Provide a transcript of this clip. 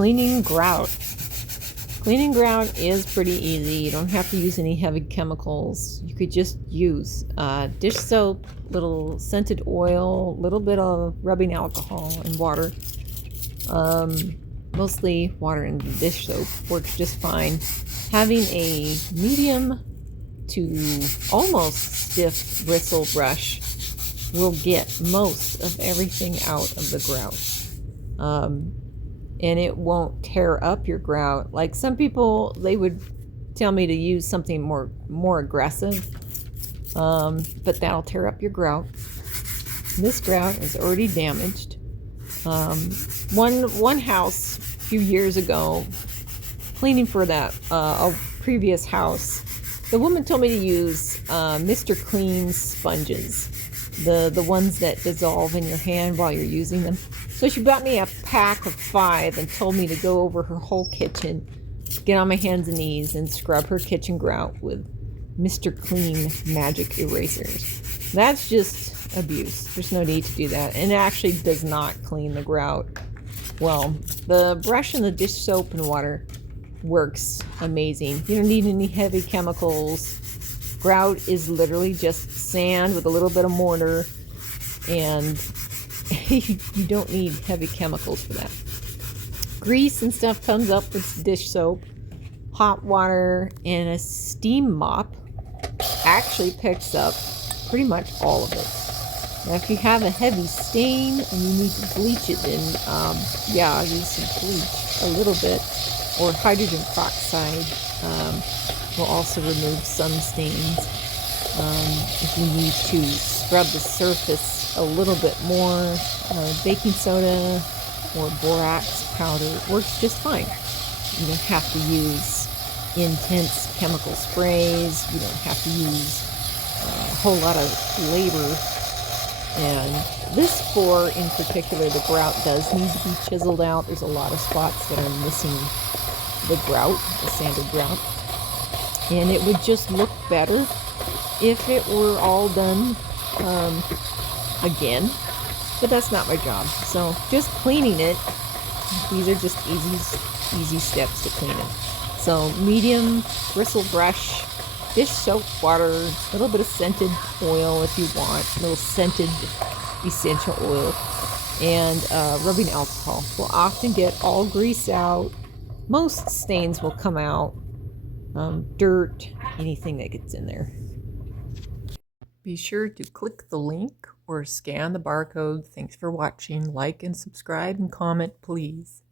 Cleaning grout. Cleaning grout is pretty easy. You don't have to use any heavy chemicals. You could just use dish soap, little scented oil, little bit of rubbing alcohol and water. Mostly water and dish soap works just fine. Having a medium to almost stiff bristle brush will get most of everything out of the grout. And it won't tear up your grout. Like some people, they would tell me to use something more aggressive, but that'll tear up your grout. This grout is already damaged. One house a few years ago, cleaning for that a previous house, the woman told me to use Mr. Clean sponges, the ones that dissolve in your hand while you're using them. So she bought me a pack of 5 and told me to go over her whole kitchen, get on my hands and knees, and scrub her kitchen grout with Mr. Clean magic erasers. That's just abuse. There's no need to do that. And it actually does not clean the grout well. The brush and the dish soap and water works amazing. You don't need any heavy chemicals. Grout is literally just sand with a little bit of mortar, and you don't need heavy chemicals for that. Grease and stuff comes up with dish soap. Hot water and a steam mop actually picks up pretty much all of it. Now if you have a heavy stain and you need to bleach it, then yeah, use some bleach a little bit, or hydrogen peroxide will also remove some stains. If you need to scrub the surface a little bit more, baking soda or borax powder works just fine. You don't have to use intense chemical sprays. You don't have to use a whole lot of labor. And this floor in particular, the grout does need to be chiseled out. There's a lot of spots that are missing the grout, the sanded grout. And it would just look better if it were all done again. But that's not my job. So just cleaning it, these are just easy steps to clean it. So medium bristle brush, dish soap, water, a little bit of scented oil if you want, a little scented essential oil, and rubbing alcohol will often get all grease out. Most stains will come out, dirt, anything that gets in there. Be sure to click the link or scan the barcode. Thanks for watching. Like and subscribe and comment, please.